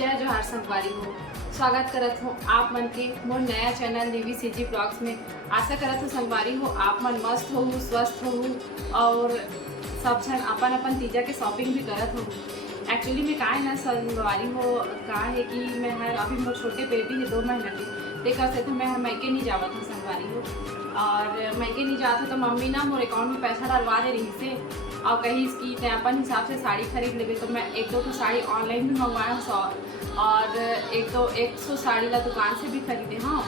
जय जोहार संगवारी हो। स्वागत करत हूँ आप मन के मोर नया चैनल निवी सीजी ब्लॉग्स में। आशा करत हूँ संगवारी हो आप मन मस्त हो, स्वस्थ हो और सब जन अपन अपन तीजा के शॉपिंग भी करत हो। एक्चुअली में का है ना संगवारी हो, का है कि मैं हर अभी मोर छोटे बेबी है 2 महीना के, देखा से तो मैं मैके नहीं जावत हूँ संगवारी हो। और मैके नहीं जाता तो मम्मी ना मोर अकाउंट में पैसा डालवा दे रही से और कहीं इसकी मैं अपन हिसाब से साड़ी खरीद लेगी। तो मैं एक दो तो साड़ी ऑनलाइन भी मंगवाया हूँ और एक सौ साड़ी ला दुकान से भी खरीदे हाँ।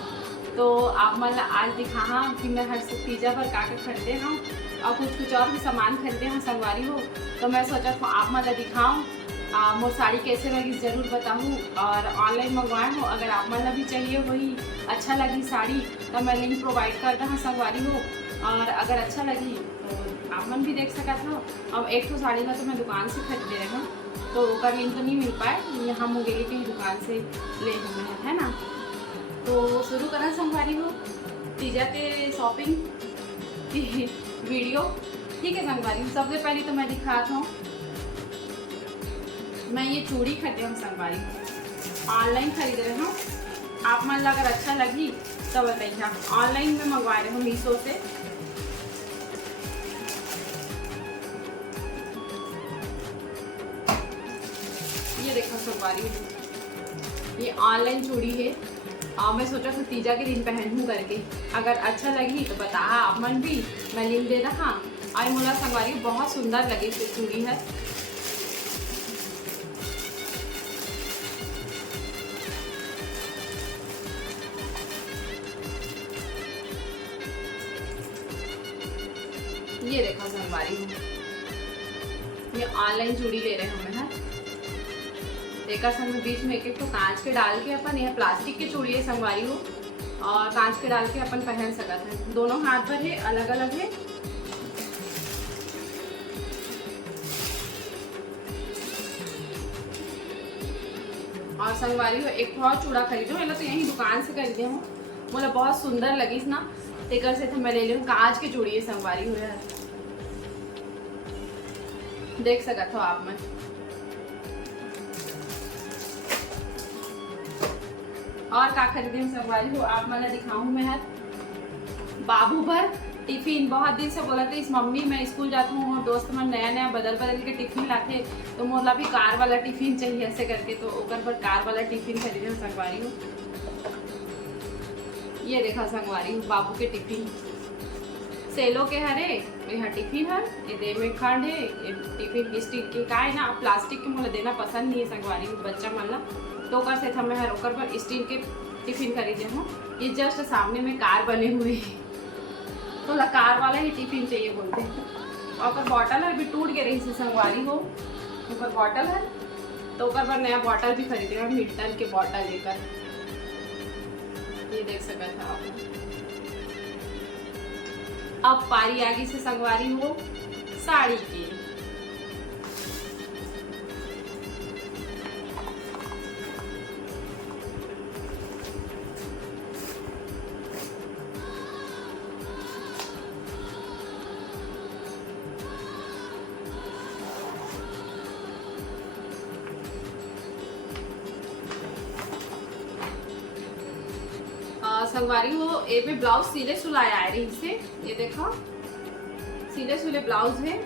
तो आप मतलब आज दिखा हाँ कि मैं हर तीजा पर का खरीदे हाँ और कुछ और भी सामान खरीदे हाँ संगवारी हो। तो मैं सोचा था आप मतलब दिखाऊँ मोर साड़ी कैसे लगी ज़रूर बताऊँ। और ऑनलाइन मंगवाए हो, अगर आप मतलब भी चाहिए वही अच्छा लगी साड़ी तो मैं लिंक प्रोवाइड करता हूँ संगवारी हो। और अगर अच्छा लगी तो आप मन भी देख सका था। अब एक तो साड़ी का तो मैं दुकान से खरीदे रहे हूँ तो उसका लिंक तो नहीं मिल पाए, यहाँ मुंगेली की दुकान से ले हमें है ना। तो शुरू करना संगवारी हो तीजा के शॉपिंग की वीडियो। ठीक है संगवारी, सबसे पहले तो मैं दिखाता हूँ मैं ये चूड़ी खरीदे हूँ संगवारी, ऑनलाइन खरीद रहे हूँ। आप मन अगर अच्छा लगी तो बताइए। ऑनलाइन में मंगवा रहे हूँ मीशो से। ये देखो संगवारी ये ऑनलाइन चूड़ी है और मैं सोचा था तीजा के दिन पहनूँ करके। अगर अच्छा लगी तो बता आप मन भी, मैं लिंक दे रहा हाँ। और मुला संगवारी बहुत सुंदर लगी चूड़ी है। ये देखो संगवारी ये ऑनलाइन चूड़ी ले रहे हैं हम देखा संग बीच में एक तो कांच के डाल के अपन, यह प्लास्टिक की चूड़ी है संगवारी हो और कांच के डाल के अपन पहन सकते हैं। दोनों हाथ पर है, अलग अलग है। और संगवारी हो एक और चूड़ा खरीदो, मतलब तो यही दुकान से खरीदे हूँ, मुझे बहुत सुंदर लगी ना तेकर से तो मैं ले लूँ। कांच की चूड़ी है संगवारी हो यार, देख सकते हो आप मन। और का खरीदे संगवारी हो आप मैंने दिखाऊं मैं है बाबू भर टिफिन। बहुत दिन से बोला था इस मम्मी मैं स्कूल जाती हूँ और दोस्त मन नया नया बदल के टिफिन लाते तो मोला भी कार वाला टिफिन चाहिए ऐसे करके, तो ओकर पर कार वाला टिफिन खरीदे संगवारी हो। ये देखा संगवारी हो बाबू के टिफिन सेलो के हरे, यहाँ टिफिन है ये दे में खंड है। ये टिफिन स्टील के का है ना, प्लास्टिक के मुझे देना पसंद नहीं है संगवारी हो बच्चा मन तो कर से था मैं हर ओकर पर स्टील के टिफिन खरीदे हूँ। ये जस्ट सामने में कार बने हुए हैं तो कार वाला ही टिफिन चाहिए बोलते हैं। और बॉटल है भी टूट के रही से संगवारी हो, ऊपर बॉटल है तो ऊपर पर नया बॉटल भी खरीदे हैं मिल्टन के बॉटल लेकर। ये देख सकते था आप। अब पारी आगे से संगवारी हो साड़ी की। संगवारी हो ए पे ब्लाउज सिले सुलाए आ रही से, ये देखो सिले सुले ब्लाउज है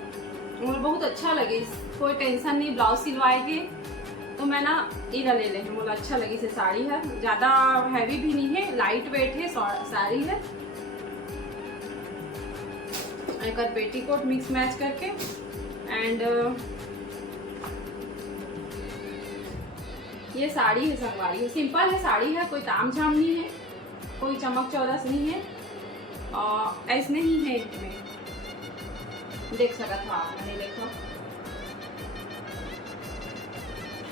मुझे बहुत अच्छा लगे। कोई टेंशन नहीं ब्लाउज सिलवाए के, तो मैं ना इरा ले ले मुझे अच्छा लगी से। साड़ी है ज़्यादा हैवी भी नहीं है, लाइट वेट है साड़ी है। एक पेटीकोट मिक्स मैच करके एंड ये साड़ी है संगवारी हो, सिंपल है साड़ी है, कोई ताम झाम नहीं है, कोई चमक चौदस नहीं है और ऐसने ही है इसमें। देख सकते हो आप मैंने देखो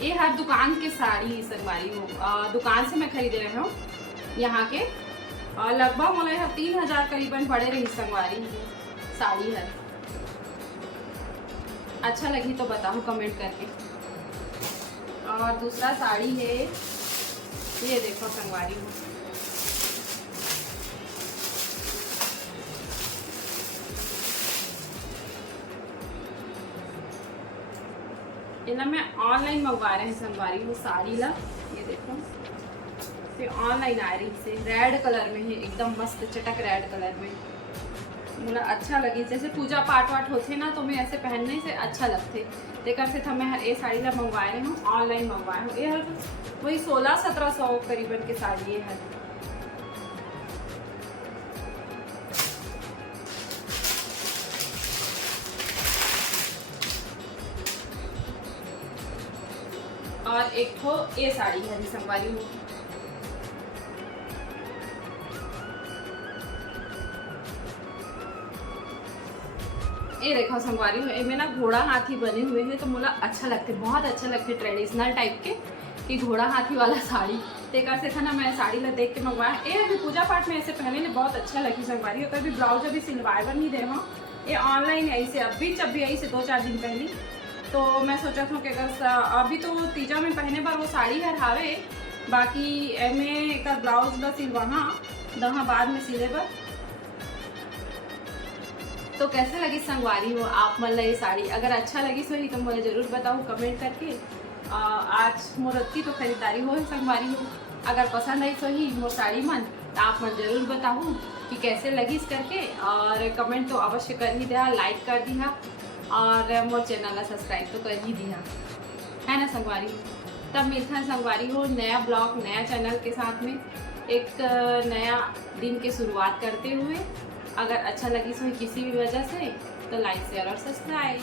ये हर दुकान के साड़ी संगवारी हो, दुकान से मैं खरीदे रहे हूँ यहाँ के। लगभग मुझे 3000 करीबन पड़े रही संगवारी साड़ी है। अच्छा लगी तो बताओ कमेंट करके। और दूसरा साड़ी है ये देखो संगवारी हो, ये ना मैं ऑनलाइन मंगवा रहे हैं संगवारी वो साड़ी ला, ये देखो ये ऑनलाइन आ रही से रेड कलर में है, एकदम मस्त चटक रेड कलर में। मुझे अच्छा लगी, जैसे पूजा पाठ वाठ होते ना तो मैं ऐसे पहनने से अच्छा लगते। देखकर से था मैं ये साड़ी ला मंगवाए रही हूँ, ऑनलाइन मंगवाए हूँ। ये वही 1600-1700 करीबन की साड़ी है। और एक तो ये साड़ी है संगवारी हूँ, ये देखो संगवारी हूँ, इनमें ना घोड़ा हाथी बने हुए हैं तो मुझे अच्छा लगते, बहुत अच्छे लगते ट्रेडिशनल टाइप के कि घोड़ा हाथी वाला साड़ी। देखा से था ना मैं साड़ी ला देख के मंगवाया, ये अभी पूजा पाठ में ऐसे पहने ने बहुत अच्छा लगी संगवारी हो। कभी ब्लाउज अभी सिलवाए बन नहीं दे रहा, ये ऑनलाइन है ऐसे अभी आई से 2-4 दिन पहले। तो मैं सोचा था कि अगर अभी तो तीजा में पहने पर वो साड़ी हरावे, बाकी एमे का ब्लाउज बस सिलवाना दहा बाद में सिले पर। तो कैसे लगी संगवारी हो आप मन ये साड़ी? अगर अच्छा लगी सही तो मुझे ज़रूर बताओ कमेंट करके। आज मोर अत्ती तो खरीदारी हो संगवारी हो, अगर पसंद आई सही मोर साड़ी मन तो आप मन जरूर बताओ कि कैसे लगी इस करके, और कमेंट तो अवश्य कर ही दिया, लाइक कर दिया और मोर चैनल सब्सक्राइब तो कर ही दिया, है ना संगवारी। तब मिलता है संगवारी हो नया ब्लॉग नया चैनल के साथ में, एक नया दिन की शुरुआत करते हुए। अगर अच्छा लगी सो किसी भी वजह से तो लाइक शेयर और सब्सक्राइब।